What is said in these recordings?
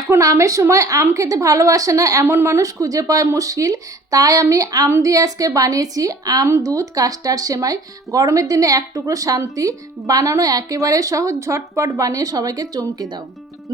এখন আমের সময় আম খেতে ভালোবাসে না এমন মানুষ খুঁজে পাওয়া মুশকিল। তাই আমি আম দিয়ে আজকে বানিয়েছি আম দুধ কাস্টার্ড সেমাই। গরমের দিনে এক টুকরো শান্তি, বানানো একেবারে সহজ, ঝটপট বানিয়ে সবাইকে চমকে দাও।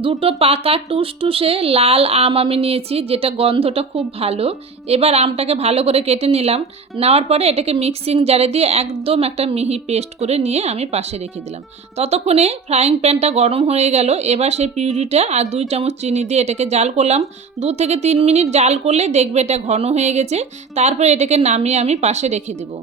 দুটো পাকা টুসটুসে লাল আম আমি নিয়েছি, যেটা গন্ধটা খুব ভালো। এবার আমটাকে ভালো করে কেটে নিলাম। নেওয়ার পরে এটাকে মিক্সিং জারে দিয়ে একদম একটা মিহি পেস্ট করে নিয়ে আমি পাশে রেখে দিলাম। ততক্ষণে ফ্রাইং প্যানটা গরম হয়ে গেল। এবার সেই পিউরিটা আর 2 চামচ চিনি দিয়ে এটাকে জাল করলাম। 2 থেকে 3 মিনিট জাল করলে দেখবে এটা ঘন হয়ে গেছে। তারপরে এটাকে নামিয়ে আমি পাশে রেখে দেবো।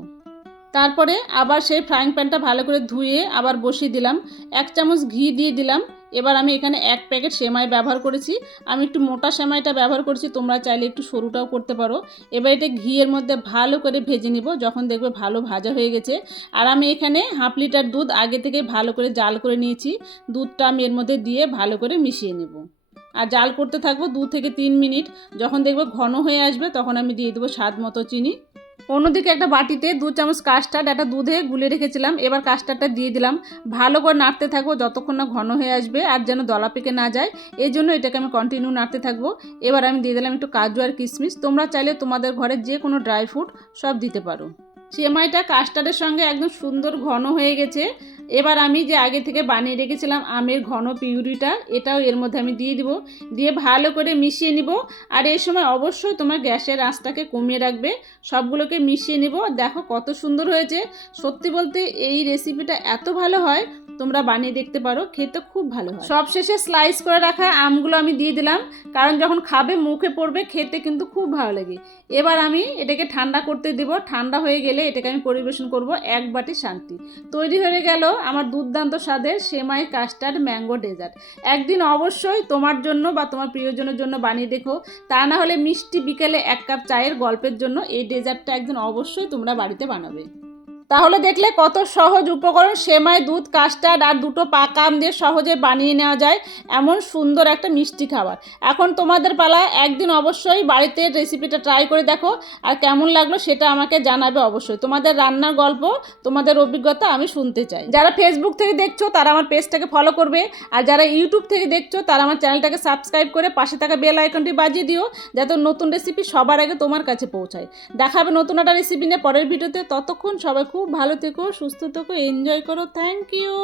তারপরে আবার সেই ফ্রাইং প্যানটা ভালো করে ধুয়ে আবার বসিয়ে দিলাম। 1 চামচ ঘি দিয়ে দিলাম। এবার আমি এখানে 1 প্যাকেট সেমাই ব্যবহার করেছি। আমি একটু মোটা সেমাইটা ব্যবহার করেছি, তোমরা চাইলে একটু সরুটাও করতে পারো। এবার এটা ঘিয়ের মধ্যে ভালো করে ভেজে নিব। যখন দেখবে ভালো ভাজা হয়ে গেছে, আর আমি এখানে হাফ লিটার দুধ আগে থেকে ভালো করে জাল করে নিয়েছি। দুধটা আমি এর মধ্যে দিয়ে ভালো করে মিশিয়ে নেব আর জাল করতে থাকবো 2 থেকে 3 মিনিট। যখন দেখবে ঘন হয়ে আসবে তখন আমি দিয়ে দেবো স্বাদ মতো চিনি। অন্যদিকে একটা বাটিতে 2 চামচ কাস্টার্ড একটা দুধে গুলে রেখেছিলাম। এবার কাস্টার্ডটা দিয়ে দিলাম। ভালো করে নাড়তে থাকবো যতক্ষণ না ঘন হয়ে আসবে, আর যেন দলা পেকে না যায়, এই জন্য এটাকে আমি কন্টিনিউ নাড়তে থাকবো। এবার আমি দিয়ে দিলাম একটু কাজু আর কিশমিশ। তোমরা চাইলে তোমাদের ঘরে যে কোনো ড্রাই ফ্রুট সব দিতে পারো। সেমাইটা কাস্টার্ডের সঙ্গে একদম সুন্দর ঘন হয়ে গেছে। এবার আমি যে আগে থেকে বানিয়ে রেখেছিলাম আমের ঘন পিউরিটা, এটাও এর মধ্যে আমি দিয়ে দিব। দিয়ে ভালো করে মিশিয়ে নিব। আর এই সময় অবশ্যই তোমার গ্যাসের আঁচটাকে কমিয়ে রাখবে। সবগুলোকে মিশিয়ে নিব। দেখো কত সুন্দর হয়েছে। সত্যি বলতে এই রেসিপিটা এত ভালো হয়, তোমরা বানিয়ে দেখতে পারো, খেতে খুব ভালো হয়। সব শেষে স্লাইস করে রাখা আমগুলো আমি দিয়ে দিলাম, কারণ যখন খাবে মুখে পড়বে, খেতে কিন্তু খুব ভালো লাগে। এবার আমি এটাকে ঠান্ডা করতে দিব। ঠান্ডা হয়ে গেলে এটাকে আমি পরিবেশন করব। 1 বাটি শান্তি। তৈরি হয়ে গেল আমার দুর্দান্ত স্বাদের সেমাই কাস্টার্ড ম্যাঙ্গো ডেজার্ট। একদিন অবশ্যই তোমার জন্য বা তোমার প্রিয়জনের জন্য বানিয়ে দেখো। তা না হলে মিষ্টি বিকেলে 1 কাপ চায়ের গল্পের জন্য এই ডেজার্টটা একদিন অবশ্যই তোমরা বাড়িতে বানাবে। তাহলে দেখলে কত সহজ উপকরণ, সেমাই দুধ কাস্টার্ড আর দুটো পাকা আম দিয়ে সহজে বানিয়ে নেওয়া যায় এমন সুন্দর একটা মিষ্টি খাবার। এখন তোমাদের পালা, একদিন অবশ্যই বাড়িতে রেসিপিটা ট্রাই করে দেখো, আর কেমন লাগলো সেটা আমাকে জানাবে অবশ্যই। তোমাদের রান্নার গল্প, তোমাদের অভিজ্ঞতা আমি শুনতে চাই। যারা ফেসবুক থেকে দেখছো তারা আমার পেজটাকে ফলো করবে, আর যারা ইউটিউব থেকে দেখছো তারা আমার চ্যানেলটাকে সাবস্ক্রাইব করে পাশে থাকা বেল আইকনটি বাজিয়ে দিও, যাতে নতুন রেসিপি সবার আগে তোমার কাছে পৌঁছায়। দেখাবে নতুন একটা রেসিপি নিয়ে পরের ভিডিওতে। ততক্ষণ সবাই খুব ভালো থেকো, সুস্থ থেকো, এনজয় করো। Thank you.